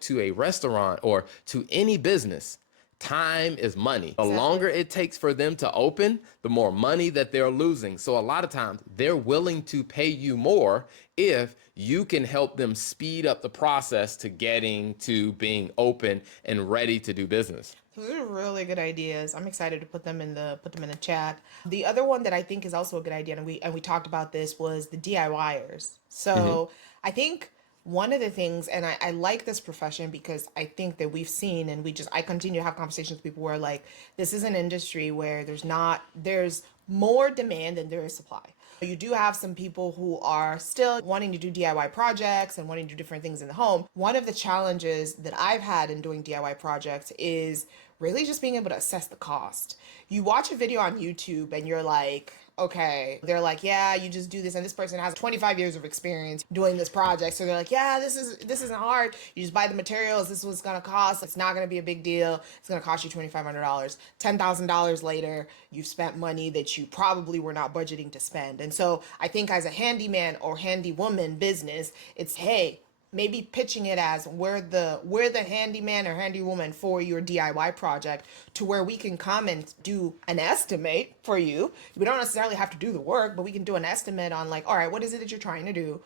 To a restaurant or to any business, time is money. The Exactly. longer it takes for them to open, the more money that they're losing. So a lot of times they're willing to pay you more if you can help them speed up the process to getting to being open and ready to do business. Those are really good ideas. I'm excited to put them in the chat. The other one that I think is also a good idea, and we talked about this, was the DIYers. Hmm. So I think one of the things, and I like this profession because I think that we've seen, and I continue to have conversations with people where like this is an industry where there's more demand than there is supply. You do have some people who are still wanting to do DIY projects and wanting to do different things in the home. One of the challenges that I've had in doing DIY projects is really just being able to assess the cost. You watch a video on YouTube and you're like, okay, they're like, yeah, you just do this, and this person has 25 years of experience doing this project, so they're like, yeah, this isn't hard. You just buy the materials. This is what it's gonna cost. It's not gonna be a big deal. It's gonna cost you $2,500. $10,000 later, you've spent money that you probably were not budgeting to spend. And so I think as a handyman or handywoman business, it's, hey, maybe pitching it as we're the handyman or handywoman for your DIY project, to where we can come and do an estimate for you. We don't necessarily have to do the work, but we can do an estimate on like, all right, what is it that you're trying to do?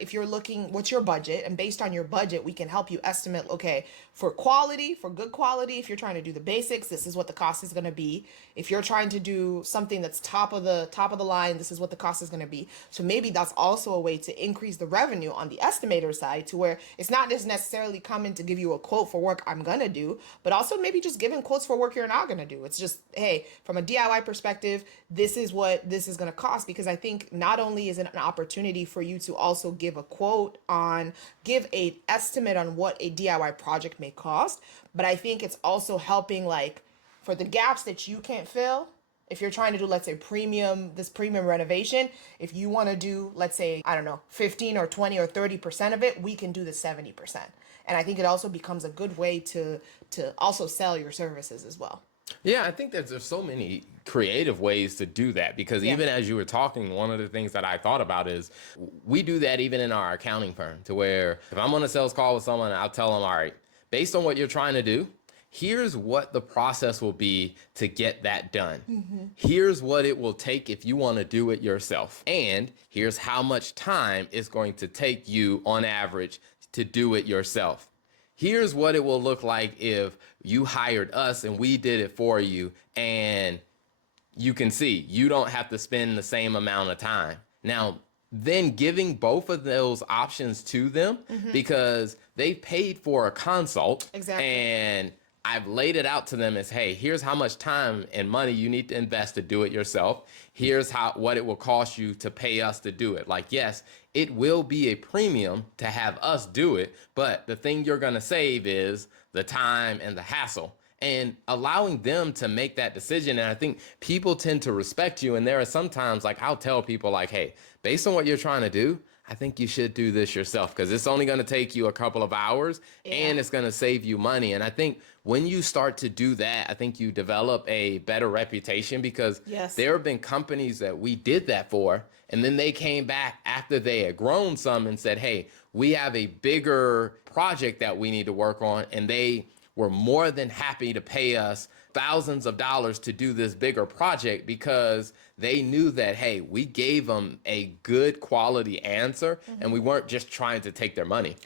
If you're looking, what's your budget? And based on your budget, we can help you estimate, okay, for quality, for good quality, if you're trying to do the basics, this is what the cost is going to be. If you're trying to do something that's top of the line, this is what the cost is going to be. So maybe that's also a way to increase the revenue on the estimator side, to where it's not just necessarily coming to give you a quote for work I'm going to do, but also maybe just giving quotes for work you're not going to do. It's just, hey, from a DIY perspective, this is what this is going to cost. Because I think not only is it an opportunity for you to also give a estimate on what a DIY project may cost, but I think it's also helping, like, for the gaps that you can't fill. If you're trying to do, let's say, premium renovation, if you want to do, let's say, I don't know, 15 or 20 or 30% of it, we can do the 70%. And I think it also becomes a good way to also sell your services as well. Yeah, I think that there's so many creative ways to do that because Yeah. even as you were talking, one of the things that I thought about is we do that even in our accounting firm to where if I'm on a sales call with someone, I'll tell them, all right, based on what you're trying to do, here's what the process will be to get that done. Here's what it will take if you want to do it yourself. And here's how much time it's going to take you on average to do it yourself. Here's what it will look like if you hired us and we did it for you. And you can see you don't have to spend the same amount of time. Now, then giving both of those options to them because they paid for a consult Exactly. and I've laid it out to them as, hey, here's how much time and money you need to invest to do it yourself. Here's what it will cost you to pay us to do it. Like, yes, it will be a premium to have us do it, but the thing you're going to save is the time and the hassle and allowing them to make that decision. And I think people tend to respect you. And there are sometimes like I'll tell people like, hey, based on what you're trying to do, I think you should do this yourself because it's only going to take you a couple of hours Yeah. and it's going to save you money. And I think when you start to do that, I think you develop a better reputation because Yes. there have been companies that we did that for. And then they came back after they had grown some and said, hey, we have a bigger project that we need to work on. And they were more than happy to pay us thousands of dollars to do this bigger project because they knew that, hey, we gave them a good quality answer and we weren't just trying to take their money.